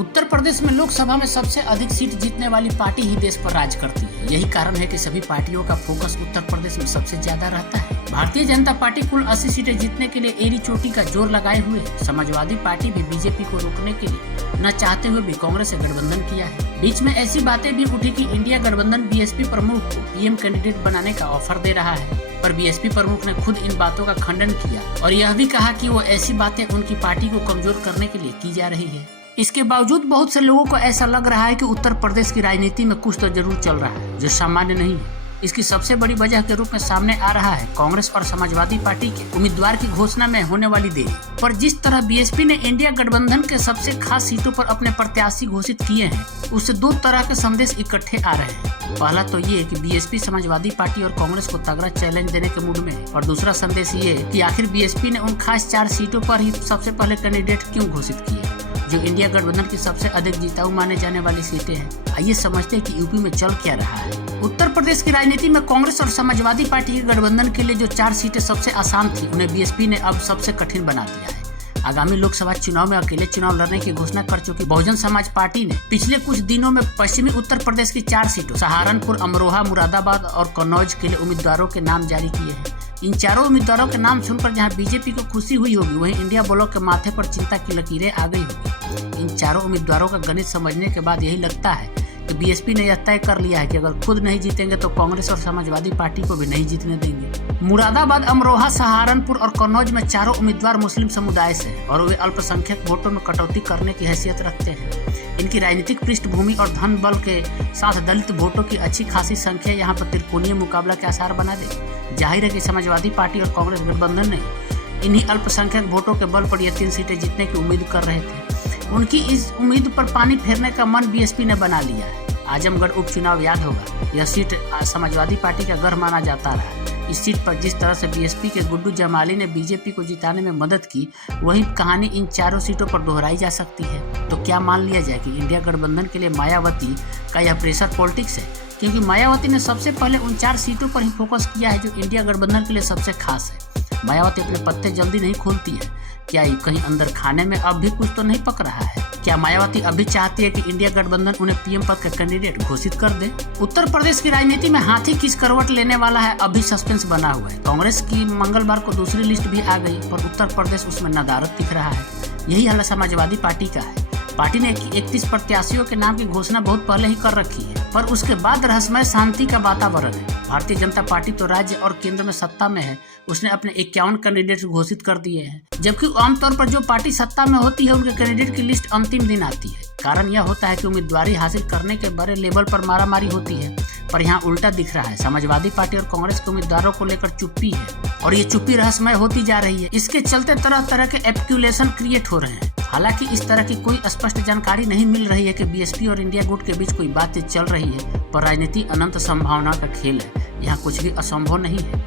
उत्तर प्रदेश में लोकसभा में सबसे अधिक सीट जीतने वाली पार्टी ही देश पर राज करती है। यही कारण है कि सभी पार्टियों का फोकस उत्तर प्रदेश में सबसे ज्यादा रहता है। भारतीय जनता पार्टी कुल 80 सीटें जीतने के लिए एड़ी चोटी का जोर लगाए हुए है। समाजवादी पार्टी भी बीजेपी को रोकने के लिए न चाहते हुए भी कांग्रेस से गठबंधन किया है। बीच में ऐसी बातें भी उठी कि इंडिया गठबंधन बीएसपी प्रमुख को पीएम कैंडिडेट बनाने का ऑफर दे रहा है, पर बीएसपी प्रमुख ने खुद इन बातों का खंडन किया और यह भी कहा कि वो ऐसी बातें उनकी पार्टी को कमजोर करने के लिए की जा रही है। इसके बावजूद बहुत से लोगों को ऐसा लग रहा है कि उत्तर प्रदेश की राजनीति में कुछ तो जरूर चल रहा है जो सामान्य नहीं है। इसकी सबसे बड़ी वजह के रूप में सामने आ रहा है कांग्रेस और समाजवादी पार्टी के उम्मीदवार की घोषणा में होने वाली देरी। पर जिस तरह बीएसपी ने इंडिया गठबंधन के सबसे खास सीटों पर अपने प्रत्याशी घोषित किए हैं, उससे दो तरह के संदेश इकट्ठे आ रहे हैं। पहला तो ये कि बीएसपी समाजवादी पार्टी और कांग्रेस को तगड़ा चैलेंज देने के मूड में है, और दूसरा संदेश ये कि आखिर बीएसपी ने उन खास 4 सीटों पर ही सबसे पहले कैंडिडेट क्यों घोषित किए जो इंडिया गठबंधन की सबसे अधिक जीताऊ माने जाने वाली सीटें हैं। आइए समझते हैं कि यूपी में चल क्या रहा है। उत्तर प्रदेश की राजनीति में कांग्रेस और समाजवादी पार्टी के गठबंधन के लिए जो 4 सीटें सबसे आसान थी, उन्हें बीएसपी ने अब सबसे कठिन बना दिया है। आगामी लोकसभा चुनाव में अकेले चुनाव लड़ने की घोषणा कर चुकी बहुजन समाज पार्टी ने पिछले कुछ दिनों में पश्चिमी उत्तर प्रदेश की 4 सीटों सहारनपुर, अमरोहा, मुरादाबाद और कन्नौज के लिए उम्मीदवारों के नाम जारी किए हैं। इन चारों उम्मीदवारों के नाम सुनकर जहां बीजेपी को खुशी हुई होगी, वहीं इंडिया ब्लॉक के माथे पर चिंता की लकीरें आ गई होगी। इन चारों उम्मीदवारों का गणित समझने के बाद यही लगता है कि बीएसपी ने यह तय कर लिया है कि अगर खुद नहीं जीतेंगे तो कांग्रेस और समाजवादी पार्टी को भी नहीं जीतने देंगे। मुरादाबाद, अमरोहा, सहारनपुर और कन्नौज में चारों उम्मीदवार मुस्लिम समुदाय से हैं और वे अल्पसंख्यक वोटों में कटौती करने की हैसियत रखते हैं। इनकी राजनीतिक पृष्ठभूमि और धन बल के साथ दलित वोटों की अच्छी खासी संख्या यहाँ पर त्रिकोणीय मुकाबला के आसार बना दे। जाहिर है कि समाजवादी पार्टी और कांग्रेस गठबंधन ने इन्हीं अल्पसंख्यक वोटों के बल पर ये 3 सीटें जीतने की उम्मीद कर रहे थे। उनकी इस उम्मीद पर पानी फेरने का मन बीएसपी ने बना लिया है। आजमगढ़ उपचुनाव याद होगा, यह सीट समाजवादी पार्टी का गढ़ माना जाता रहा। इस सीट पर जिस तरह से बीएसपी के गुड्डू जमाली ने बीजेपी को जिताने में मदद की, वही कहानी इन चारों सीटों पर दोहराई जा सकती है। तो क्या मान लिया जाए कि इंडिया गठबंधन के लिए मायावती का यह प्रेशर पॉलिटिक्स है? क्योंकि मायावती ने सबसे पहले उन 4 सीटों पर ही फोकस किया है जो इंडिया गठबंधन के लिए सबसे खास है। मायावती अपने पत्ते जल्दी नहीं खोलती है। क्या कहीं अंदर खाने में अब भी कुछ तो नहीं पक रहा है? क्या मायावती अभी चाहती है कि इंडिया गठबंधन उन्हें पीएम पद का कैंडिडेट घोषित कर दे? उत्तर प्रदेश की राजनीति में हाथी किस करवट लेने वाला है, अभी सस्पेंस बना हुआ है। कांग्रेस की मंगलवार को दूसरी लिस्ट भी आ गई, पर उत्तर प्रदेश उसमें नदारद दिख रहा है। यही हाल समाजवादी पार्टी का है। पार्टी ने 31 प्रत्याशियों के नाम की घोषणा बहुत पहले ही कर रखी है, पर उसके बाद रहस्यमय शांति का वातावरण है। भारतीय जनता पार्टी तो राज्य और केंद्र में सत्ता में है, उसने अपने 51 कैंडिडेट घोषित कर दिए हैं, जबकि आमतौर पर जो पार्टी सत्ता में होती है उनके कैंडिडेट की लिस्ट अंतिम दिन आती है। कारण यह होता है कि उम्मीदवारी हासिल करने के बड़े लेवल पर मारामारी होती है, पर यहाँ उल्टा दिख रहा है। समाजवादी पार्टी और कांग्रेस के उम्मीदवारों को लेकर चुप्पी है और ये चुप्पी रहस्यमय होती जा रही है। इसके चलते तरह तरह के एस्पेकुलेशन क्रिएट हो रहे हैं। हालांकि इस तरह की कोई स्पष्ट जानकारी नहीं मिल रही है कि बीएसपी और इंडिया गुट के बीच कोई बातचीत चल रही है, पर राजनीति अनंत संभावना का खेल है। यहाँ कुछ भी असंभव नहीं है।